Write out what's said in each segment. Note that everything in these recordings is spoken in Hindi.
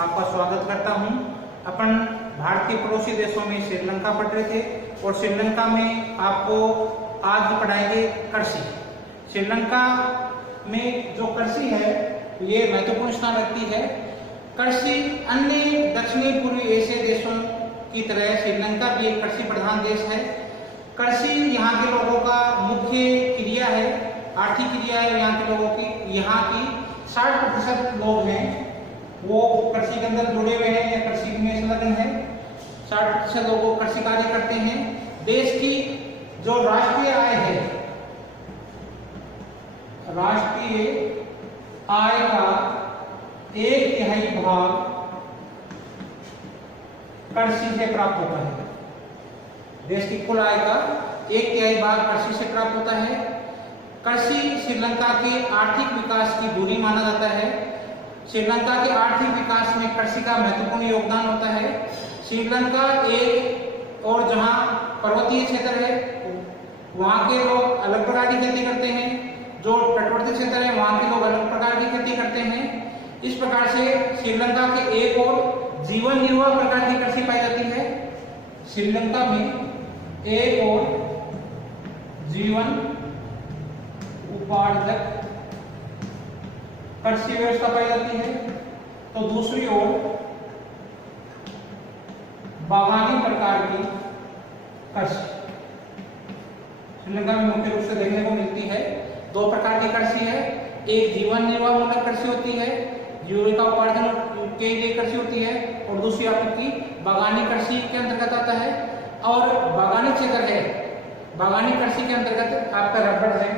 आपका स्वागत करता हूं। अपन भारत के पड़ोसी देशों में श्रीलंका पढ़ रहे थे और श्रीलंका में आपको आज पढ़ाएंगे कृषि। श्रीलंका में जो कृषि है ये महत्वपूर्ण स्थान रखती है। कृषि अन्य दक्षिणी पूर्वी एशियाई देशों की तरह श्रीलंका भी एक कृषि प्रधान देश है। कृषि यहाँ के लोगों का मुख्य क्रिया है, आर्थिक क्रिया है यहाँ के लोगों की। यहाँ की 60% लोग हैं वो कृषि के अंदर जुड़े हुए हैं या कृषि में संलग्न है। 60% लोग कृषि कार्य करते हैं। देश की जो राष्ट्रीय आय है, राष्ट्रीय आय का 1/3 भाग कृषि से प्राप्त होता है। देश की कुल आय का 1/3 भाग कृषि से प्राप्त होता है। कृषि श्रीलंका के आर्थिक विकास की धुरी माना जाता है। श्रीलंका के आर्थिक विकास में कृषि का महत्वपूर्ण योगदान होता है। श्रीलंका एक और जहां पर्वतीय क्षेत्र है वहां के लोग अलग प्रकार की खेती करते हैं, जो तटवर्ती क्षेत्र है वहां के लोग अलग प्रकार की खेती करते हैं। इस प्रकार से श्रीलंका के एक और जीवन निर्वाह प्रकार की कृषि पाई जाती है। श्रीलंका में एक और जीवन उपार्जक कृषि व्यवस्था पाई जाती है, तो दूसरी ओर बागानी प्रकार की कृषि श्रीलंका में मुख्य रूप से देखने को मिलती है। 2 प्रकार की कृषि है, एक जीवन निर्वाह मूलक कृषि होती है, जीविका उपार्जन के लिए कृषि होती है, और दूसरी आपकी बागानी कृषि के अंतर्गत आता है। और बागानी क्षेत्र है, बागानी कृषि के अंतर्गत आपका रबड़ है,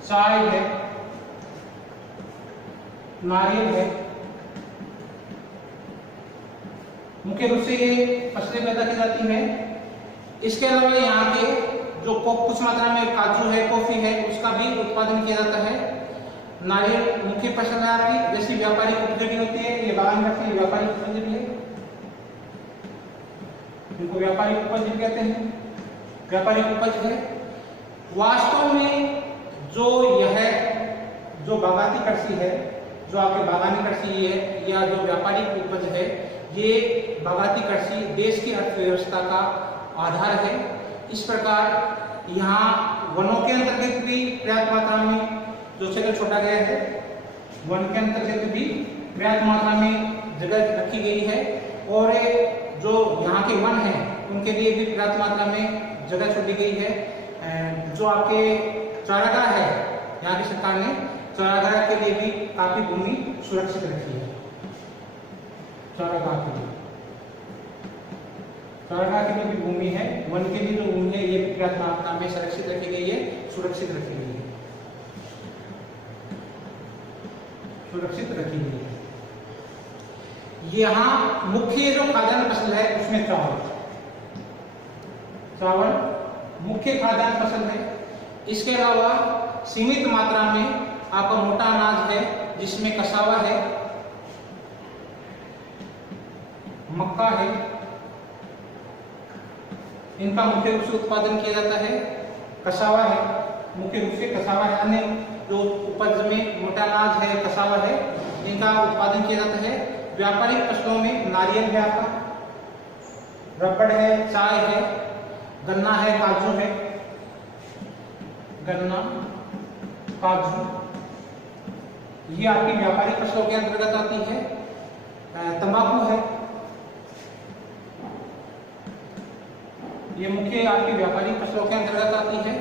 चाय है, नारियल है। मुख्य रूप से ये फसलें पैदा की जाती हैं। इसके अलावा यहाँ के जो कुछ मात्रा में काजू है, कॉफी है, उसका भी उत्पादन किया जाता है। नारियल मुख्य फसल है आपकी, जैसी व्यापारिक उपज भी होती है, ये बागान रखती है, व्यापारिक उपज भी है, इनको व्यापारिक उपज भी कहते हैं। व्यापारिक उपज है। वास्तव में जो बागाती कृषि है, जो आपके बागानी कृषि है या जो व्यापारिक उपज है, ये बागाती कृषि देश की अर्थव्यवस्था का आधार है। इस प्रकार यहाँ वनों के अंतर्गत भी पर्याप्त मात्रा में जो क्षेत्र छोड़ा गया है, वन के अंतर्गत भी पर्याप्त मात्रा में जगह रखी गई है, और जो यहाँ के वन हैं उनके लिए भी पर्याप्त मात्रा में जगह छोड़ी गई है। जो आपके चारागाह है, यहाँ की सरकार ने चारागाह के लिए भी काफी भूमि सुरक्षित रखी है। चारागाह के लिए भी भूमि है, वन के लिए जो भूमि है ये पर्याप्त मात्रा में सुरक्षित रखी गई है, सुरक्षित रखी गई है। यहाँ मुख्य जो खाद्यान्न फसल है उसमें चावल मुख्य खाद्यान्न फसल है। इसके अलावा सीमित मात्रा में आपका मोटा अनाज है, जिसमें कसावा है, मक्का है, इनका मुख्य रूप से उत्पादन किया जाता है। कसावा है, मुख्य रूप से कसावा है। अन्य जो उपज में मोटा अनाज है, कसावा है, इनका उत्पादन किया जाता है। व्यापारिक फसलों में नारियल है आपका, रबड़ है, चाय है, गन्ना है, काजू है, काजू, ये आपकी व्यापारिक फसलों के अंतर्गत आती है। तंबाकू है, ये मुख्य आपकी व्यापारिक फसलों के अंतर्गत आती है।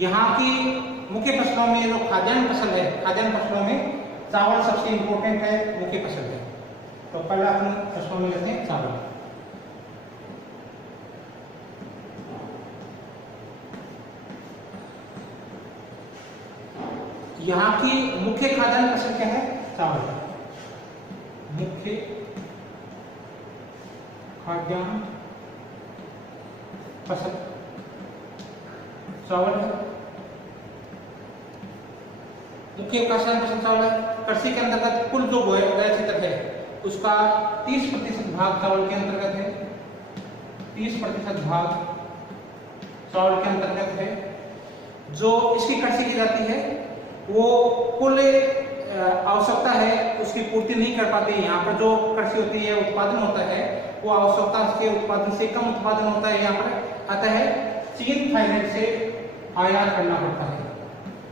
यहाँ की मुख्य फसलों में जो खाद्यान्न फसल है, खाद्यान्न फसलों में चावल सबसे इंपॉर्टेंट है, मुख्य फसल है। तो पहले अपनी फसलों में लेते हैं चावल। यहाँ की मुख्य खाद्यान्न फसल क्या है? चावल, मुख्य खाद्यान्न फसल चावल है। मुख्य खाद्यान्न फसल चावल है। कृषि के अंतर्गत कुल जो बोया क्षेत्र है उसका 30% भाग चावल के अंतर्गत है। 30% भाग चावल के अंतर्गत है। जो इसकी कृषि की जाती है वो कुल आवश्यकता है उसकी पूर्ति नहीं कर पाती। यहाँ पर जो कृषि होती है, उत्पादन होता है, वो आवश्यकता के उत्पादन से कम उत्पादन होता है। यहाँ पर आता है चीन थाईलैंड से आयात करना पड़ता है।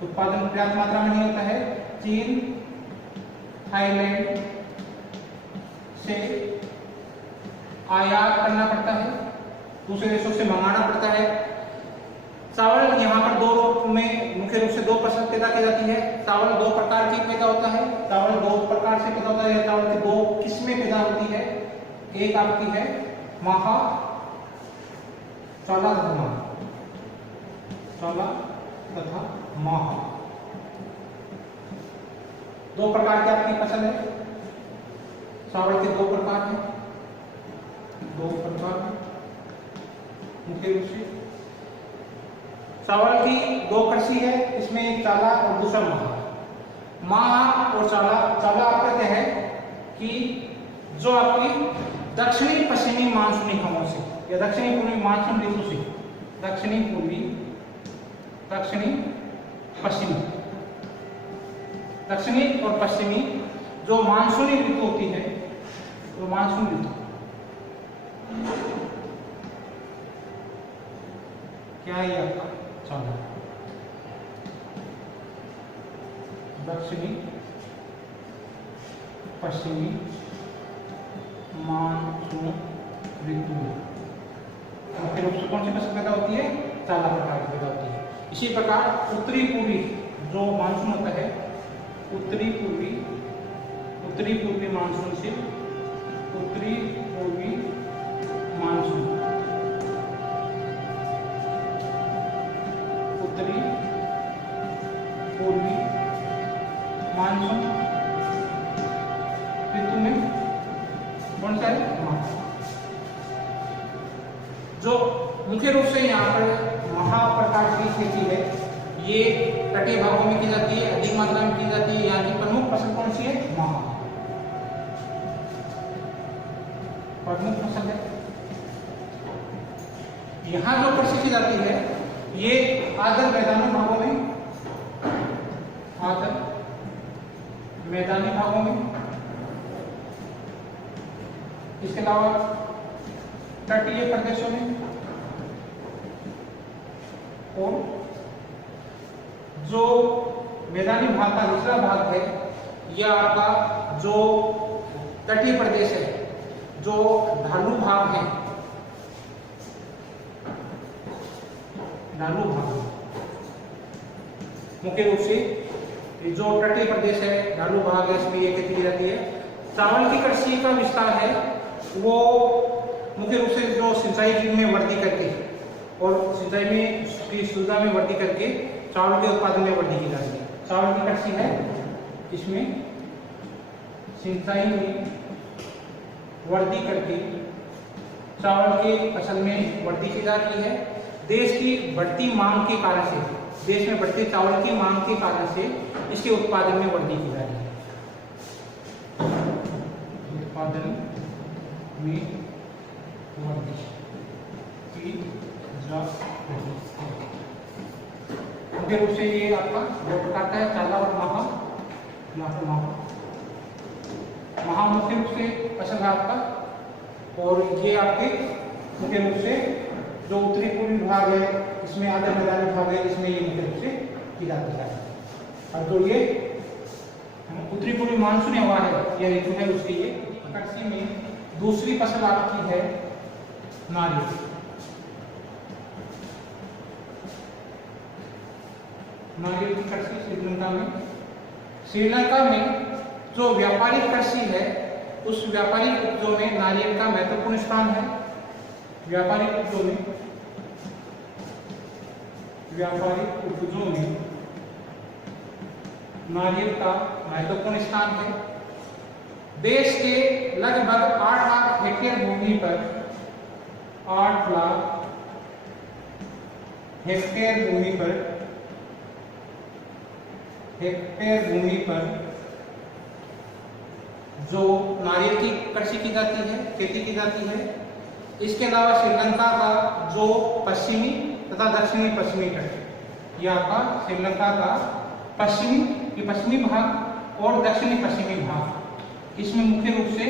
उत्पादन पर्याप्त मात्रा में नहीं होता है, चीन थाईलैंड से आयात करना पड़ता है, दूसरे देशों से मंगाना पड़ता है। चावल यहाँ पर दो रूप में मुख्य रूप से 2 फसल पैदा की जाती है। चावल 2 प्रकार की पैदा होता है। चावल 2 प्रकार से पैदा होता है। चावल की 2 किस्में पैदा होती है। एक आपकी है माहा, चौला तथा माहा, चौला तथा माहा। 2 प्रकार की आपकी फसल है। चावल के 2 प्रकार हैं, 2 प्रकार मुख्य रूप से। चावल की 2 कृषि है, इसमें एक चाला और दूसरा माहा। माहा और चाला, चाला आप कहते हैं कि जो आपकी दक्षिणी पश्चिमी मानसूनी हवाओं से या दक्षिणी पूर्वी मानसून ऋतु से, दक्षिणी पूर्वी, दक्षिणी पश्चिमी, दक्षिणी और पश्चिमी जो मानसूनी ऋतु होती है, तो मानसून ऋतु क्या है आपका चावल, दक्षिणी पश्चिमी मानसून ऋतु मुख्य रूप से कौन सी फसल पैदा होती है? चाला प्रकार की पैदा होती है। इसी प्रकार उत्तरी पूर्वी जो मानसून होता है, उत्तरी पूर्वी मानसून से, उत्तरी पूर्वी मानसून, उत्तरी पूर्वी मानसून ऋतु में कौन सा है? जो मुख्य रूप से यहाँ पर महाप्रकार की खेती है, ये तटीय भागों में की जाती है, अधिक मात्रा में की जाती है। यहाँ की प्रमुख फसल कौन सी है? महा, प्रमुख फसल है। यहाँ जो कृषि की जाती है ये आदर मैदानी भागों में, आदर मैदानी भागों में, इसके अलावा तटीय प्रदेशों में, और जो मैदानी भाग का दूसरा भाग है यह आपका जो तटीय प्रदेश है, जो ढालू भाग है, ढालू भाग मुख्य रूप से जो तटीय प्रदेश है, ढालू भाग है, इसमें यह खेती की जाती है। चावल की कृषि का विस्तार है वो मुख्य रूप से जो सिंचाई में वृद्धि करके और सिंचाई में की सुविधा में वृद्धि करके चावल के उत्पादन में वृद्धि की जाती है। चावल की कृषि है, इसमें सिंचाई में वृद्धि करके चावल के फसल में वृद्धि की जा रही है। देश की बढ़ती मांग के कारण से, देश में बढ़ते चावल की मांग के कारण से इसके उत्पादन में वृद्धि की जा रही है। उत्पादन में वृद्धि की जा रही है। मुख्य रूप से ये आपका दो प्रकार का है, चाला और महा। महा मुख्य रूप से फसल है आपका, और ये आपके मुख्य रूप से जो उत्तरी पूर्वी भाग है इसमें आधे मैदानी भाग है, इसमें ये मुख्य रूप से की जाती है। और तो ये उत्तरी पूर्वी मानसूनी हवा है, यह ऋतु है उसकी। ये कृषि में दूसरी फसल आपकी है नारियल। नारियल की कृषि श्रीलंका में जो व्यापारिक कृषि है उस व्यापारिक उपजों में नारियल का महत्वपूर्ण स्थान है। व्यापारिक उपजों में नारियल का महत्वपूर्ण स्थान है। देश के लगभग 8 लाख हेक्टेयर भूमि पर 8 लाख हेक्टेयर भूमि पर जो नारियल की कृषि की जाती है, खेती की जाती है। इसके अलावा श्रीलंका का जो पश्चिमी तथा दक्षिणी पश्चिमी तट, यह आपका श्रीलंका का पश्चिमी भाग और दक्षिणी पश्चिमी भाग, इसमें मुख्य रूप से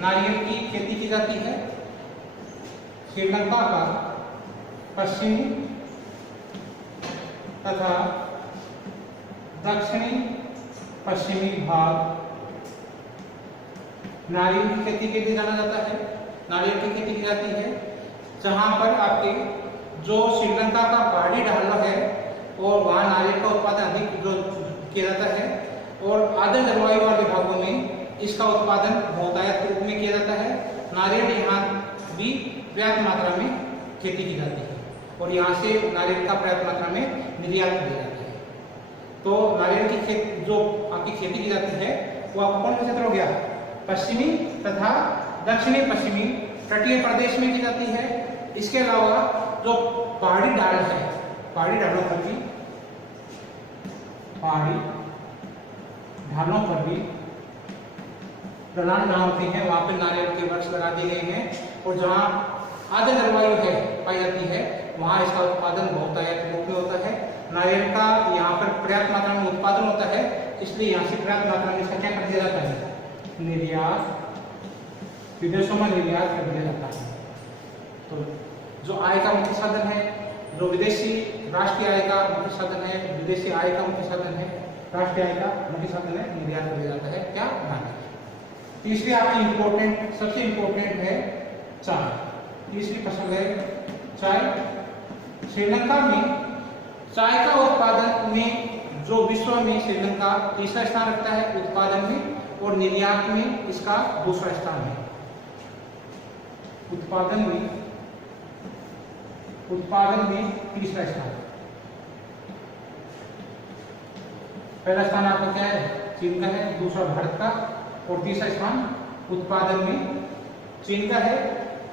नारियल की खेती की जाती है। श्रीलंका का पश्चिमी तथा दक्षिणी पश्चिमी भाग नारियल की खेती के लिए जाना जाता है। नारियल की खेती की जाती है, जहां पर आपके जो श्रीलंका का पहाड़ी ढाला है और वहां नारियल का उत्पादन अधिक जो किया जाता है, और आर्द्र जलवायु वाले भागों में इसका उत्पादन बहुतायत रूप में किया जाता है। नारियल यहाँ भी पर्याप्त मात्रा में खेती की जाती है और यहाँ से नारियल का पर्याप्त मात्रा में निर्यात किया जाता है। तो नारियल की खेती जो आपकी खेती की जाती है वो आपको कौन सा क्षेत्र हो गया? पश्चिमी तथा दक्षिणी पश्चिमी तटीय प्रदेश में की जाती है। इसके अलावा जो पहाड़ी ढाल है, पहाड़ी ढालों पर भी ढलान जहाँ होती है वहां पर नारियल के वृक्ष लगा दिए गए हैं, और जहाँ आर्द्र जलवायु है पाई जाती है वहां इसका उत्पादन बहुतायत रूप में होता है। नारियल का यहाँ पर पर्याप्त मात्रा में उत्पादन होता है, इसलिए यहाँ से पर्याप्त मात्रा में इसका क्या कर दिया जाता है? निर्यात, विदेशों में निर्यात कर दिया जाता है। तो जो आय का मुख्य साधन है, जो विदेशी राष्ट्रीय आय का मुख्य साधन है, विदेशी आय का मुख्य साधन है, राष्ट्रीय आय का मुख्य साधन है, निर्यात कर दिया जाता है क्या? नारियल। तीसरी आपकी इंपॉर्टेंट, सबसे इंपॉर्टेंट है चाय। तीसरी फसल है चाय। श्रीलंका में चाय का उत्पादन में जो विश्व में श्रीलंका तीसरा स्थान रखता है उत्पादन में, और निर्यात में इसका दूसरा स्थान है। उत्पादन में तीसरा स्थान। पहला स्थान आपका क्या है? चीन का है, दूसरा भारत का, और तीसरा स्थान उत्पादन में चीन का है।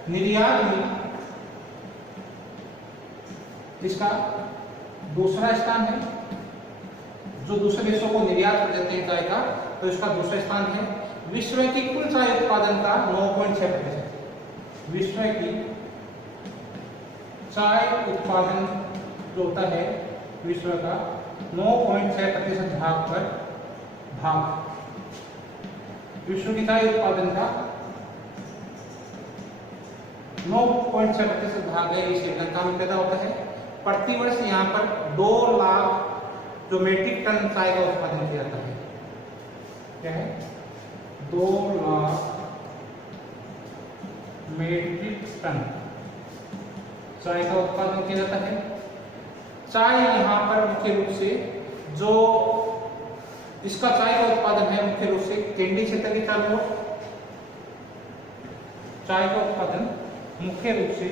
निर्यात में इसका दूसरा स्थान है। जो दूसरे देशों को निर्यात कर देते हैं चाय का, तो इसका दूसरा स्थान है। विश्व की कुल चाय उत्पादन का 9.6%। विश्व की चाय उत्पादन जो होता है विश्व का 9.6% भाग विश्व की चाय उत्पादन का 9.6% भाग है, ये श्रीलंका में पैदा होता है। प्रतिवर्ष यहाँ पर 2 लाख जो मीट्रिक टन चाय का उत्पादन किया जाता है। क्या है? 2 लाख मीट्रिक टन चाय का उत्पादन किया जाता है। चाय यहाँ पर मुख्य रूप से जो इसका चाय का उत्पादन है मुख्य रूप से कैंडी क्षेत्र की चालू। चाय का उत्पादन मुख्य रूप से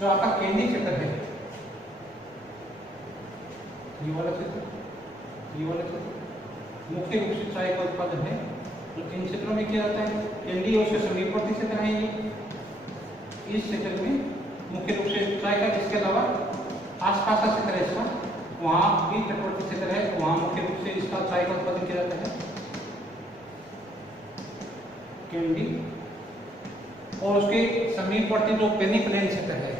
जो आपका कैंडी क्षेत्र है, ये वाला क्षेत्र मुख्य रूप से चाय का उत्पादन है। तो इन क्षेत्रों में किया जाता है। कैंडी और उसके समीपवर्ती क्षेत्र है ये, इस क्षेत्र में मुख्य रूप से चाय का। इसके अलावा आसपास का क्षेत्र है इसका, वहाँ भी तटवर्ती क्षेत्र है, वहाँ मुख्य रूप से इसका चाय का उत्पादन किया जाता है। कैंडी और उसके समीपवर्ती जो पेनिकलेन क्षेत्र है,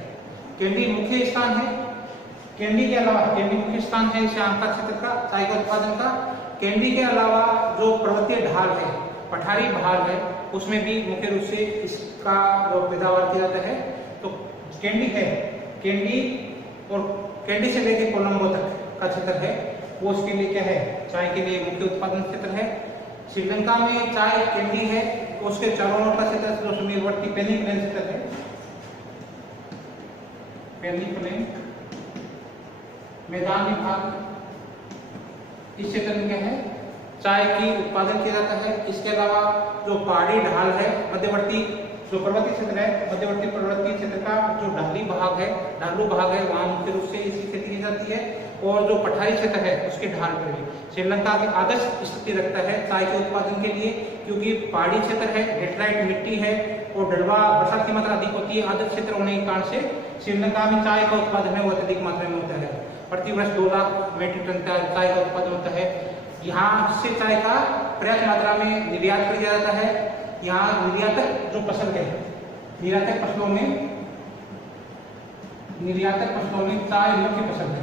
कैंडी मुख्य स्थान है। कैंडी के अलावा कैंडी मुख्य स्थान है इस आंका क्षेत्र का चाय के उत्पादन का। कैंडी के अलावा जो पर्वतीय ढाल है, पठारी भाग है, उसमें भी मुख्य रूप से इसका पैदावार किया जाता है। तो कैंडी है, कैंडी और कैंडी से लेकर कोलंबो तक का क्षेत्र है, वो उसके लिए क्या है? चाय के लिए मुख्य उत्पादन क्षेत्र है। श्रीलंका में चाय कैंडी है, उसके चारों ओर का क्षेत्र जो समीपवर्ती पेनिकलेन क्षेत्र है, पेनिकलेन मैदानी भाग, इस क्षेत्र में क्या है? चाय की उत्पादन किया जाता है। इसके अलावा जो पहाड़ी ढाल है, मध्यवर्ती जो पर्वतीय क्षेत्र है, मध्यवर्ती पर्वतीय क्षेत्र का जो ढालू भाग है वहाँ मुख्य रूप से इसकी खेती की जाती है। और जो पठारी क्षेत्र है उसके ढाल पर भी श्रीलंका की आदर्श स्थिति रखता है चाय के उत्पादन के लिए, क्योंकि पहाड़ी क्षेत्र है, लेटराइट मिट्टी है और ढलवा बरसात की मात्रा अधिक होती है। आदर्श क्षेत्र होने के कारण से श्रीलंका में चाय का उत्पादन है वो अत्यधिक मात्रा में होता है। प्रतिवर्ष 2 लाख मीट्रिक टन चाय का उत्पादन होता है। यहाँ से चाय का पर्याप्त मात्रा में निर्यात किया जाता है। यहाँ निर्यातक जो फसल है, निर्यातक फसलों में चाय मुख्य फसल है।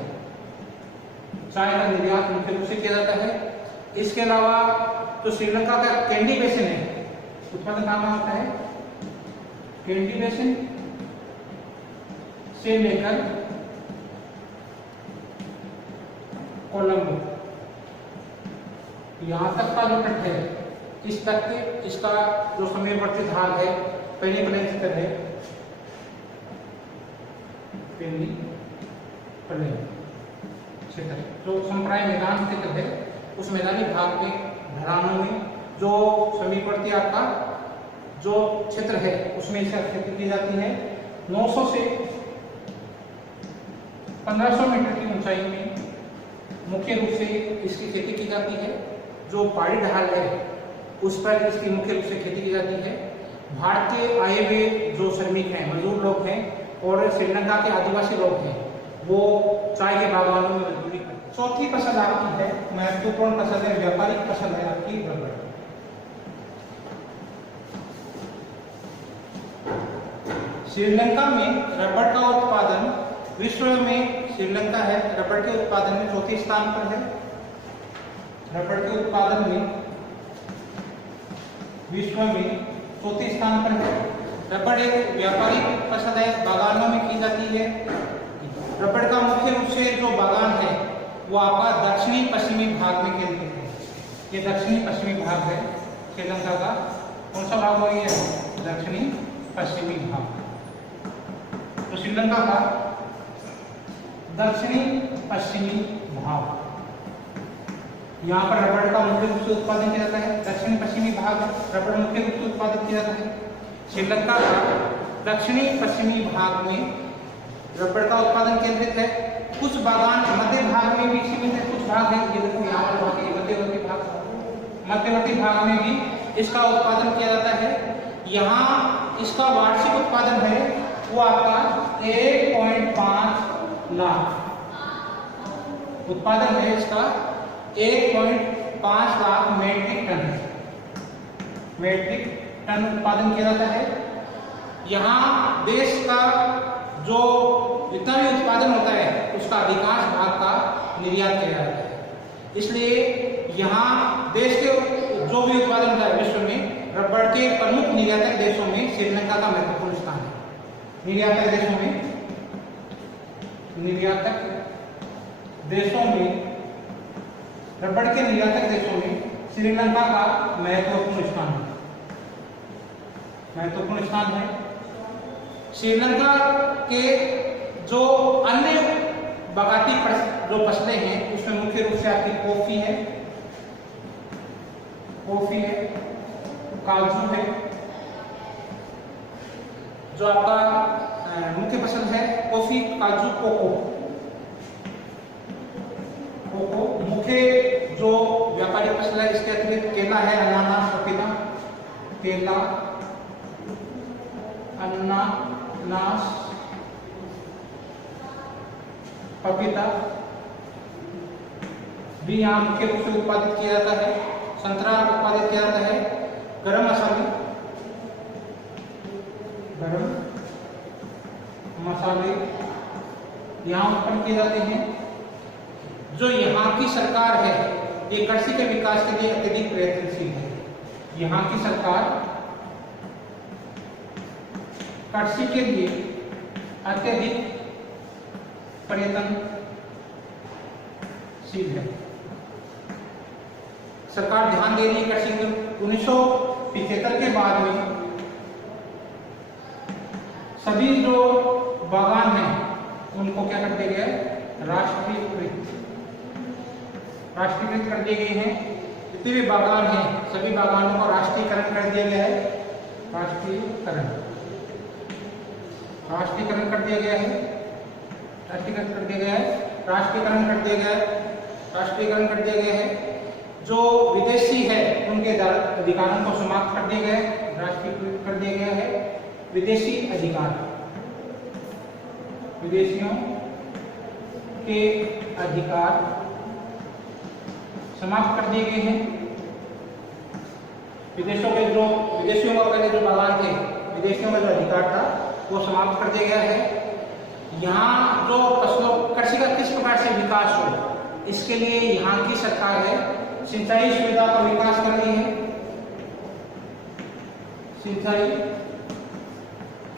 चाय का निर्यात मुख्य रूप से किया जाता है। इसके अलावा तो श्रीलंका का कैंडी बेसिन है, उत्पादन कहाँ होता है? कैंडी बेसिन से लेकर कोलंबो यहाँ तक का जो तट है, इस तक के इसका जो समीपवर्ती ढाल है पेनिनसुलर क्षेत्र है, पेनिनसुलर क्षेत्र जो संप्राय मैदान क्षेत्र है, उस मैदानी भाग में ढलानों में जो समीपवर्ती आपका जो क्षेत्र है उसमें इसका खेती की जाती है। 900 से 1500 मीटर की ऊंचाई में मुख्य रूप से इसकी खेती की जाती है। जो पहाड़ी ढाल है उस पर इसकी मुख्य रूप से खेती की जाती है। भारतीय आए हुए जो श्रमिक हैं, मजदूर लोग हैं और श्रीलंका के आदिवासी लोग हैं, वो चाय के बागानों में मजदूरी करते हैं। चौथी फसल आपकी है महत्वपूर्ण फसल है, व्यापारिक फसल है आपकी रबड़। श्रीलंका में रबड़ का उत्पादन विश्व में श्रीलंका है रबड़ के उत्पादन में चौथे स्थान पर है। रबड़ के उत्पादन में विश्व में चौथे स्थान पर है। रबड़ एक व्यापारिक फसल है, बागानों में की जाती है। रबड़ का मुख्य रूप से जो बागान है वो आपका दक्षिणी पश्चिमी भाग में केंद्रित है। ये दक्षिणी पश्चिमी भाग है श्रीलंका का। कौन सा भाग हो गया? दक्षिणी पश्चिमी भाग। तो श्रीलंका का दक्षिणी पश्चिमी भाग, यहाँ पर रबड़ का मुख्य रूप से उत्पादन किया जाता है। दक्षिणी पश्चिमी भाग रबड़ मुख्य रूप से उत्पादित किया जाता है। श्रीलंका का दक्षिणी पश्चिमी भाग में रबड़ का उत्पादन केंद्रित है। कुछ बागान मध्य भाग में भी सीमित है, कुछ भाग है ये देखो यहाँ पर मध्यवर्ती भाग में भी इसका उत्पादन किया जाता है। यहाँ इसका वार्षिक उत्पादन है वो आपका 1.5 लाख उत्पादन है। इसका 1.5 लाख मीट्रिक टन उत्पादन किया जाता है। यहाँ देश का जो जितना भी उत्पादन होता है उसका अधिकांश भाग का निर्यात किया जाता है। इसलिए यहाँ देश के जो भी उत्पादन होता है विश्व में, रबड़ के प्रमुख निर्यातक देशों में श्रीलंका का महत्वपूर्ण स्थान है। निर्यातक देशों में रबड़ के निर्यातक देशों में श्रीलंका का महत्वपूर्ण स्थान है। श्रीलंका के जो अन्य बागाती जो फसलें हैं उसमें मुख्य रूप से आपकी कॉफी है, काजू है। जो आपका मुख्य फसल है कॉफी, काजू, कोको मुख्य जो व्यापारिक फसल है। इसके अतिरिक्त केला है, अनानास, पपीता, केला, अनानास, पपीता भी यहाँ मुख्य रूप से उत्पादित किया जाता है। संतरा उत्पादित किया जाता है। गरम मसाले यहाँ उत्पन्न किए जाते हैं। जो यहाँ की सरकार है ये कृषि के विकास के लिए अत्यधिक प्रयत्नशील है। यहाँ की सरकार कृषि के लिए अत्यधिक प्रयत्नशील है। सरकार ध्यान दे रही है कृषि को। 1975 के बाद में सभी जो बागान हैं उनको क्या कर दिया गया है? राष्ट्रीयकृत कर दिए गए हैं। जितने भी बागान हैं सभी बागानों का राष्ट्रीयकरण कर दिया गया है। राष्ट्रीयकरण राष्ट्रीयकरण कर दिया गया है। राष्ट्रीयकरण कर दिया गया है। राष्ट्रीयकरण कर दिया गया है। राष्ट्रीयकरण कर दिया गया है। जो विदेशी है उनके अधिकारों को समाप्त कर दिया गया है। राष्ट्रीयकृत कर दिया गया है। विदेशी अधिकार, विदेशियों के अधिकार समाप्त कर दिए गए हैं। विदेशियों का पहले जो बगान थे, विदेशियों का जो अधिकार था वो समाप्त कर दिया गया है। यहाँ जो फसलों कृषि का किस प्रकार से विकास हो, इसके लिए यहाँ की सरकार है सिंचाई सुविधा का विकास कर रही है। सिंचाई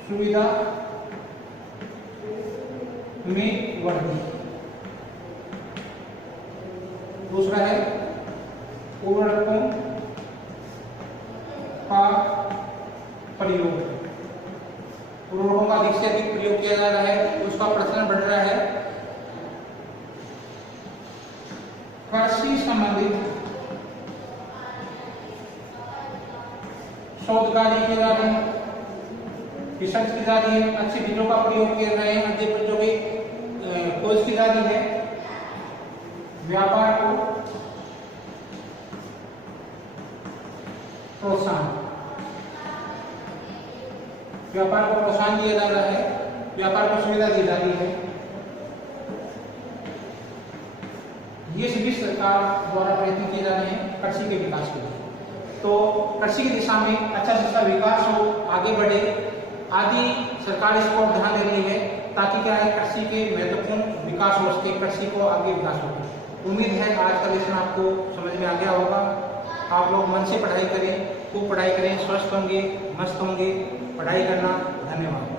सुविधा में वृद्धि। दूसरा है उर्वरकों का प्रयोग। उर्वरकों का अधिक से अधिक प्रयोग किया जा रहा है, उसका प्रचलन बढ़ रहा है। कृषि संबंधित शोध कार्य किए जा रहे हैं, रिसर्च की जा रही है, अच्छे बीजों का प्रयोग किए रहे हैं, अच्छे बच्चों की खोज की जा रही है। व्यापार को प्रोत्साहन, व्यापार को प्रोत्साहन दिया जा रहा है, व्यापार को सुविधा दी जा रही है। ये सभी सरकार द्वारा प्रयत्न किए जा रहे हैं कृषि के विकास के लिए। तो कृषि की दिशा में अच्छा सा विकास हो, आगे बढ़े, आदि सरकार इस पर ध्यान दे रही है ताकि क्या है कृषि के महत्वपूर्ण विकास हो सके, कृषि को आगे विकास हो। उम्मीद है आज का लेसन आपको समझ में आ गया होगा। आप लोग मन से पढ़ाई करें, खूब पढ़ाई करें, स्वस्थ होंगे, मस्त होंगे। पढ़ाई करना। धन्यवाद।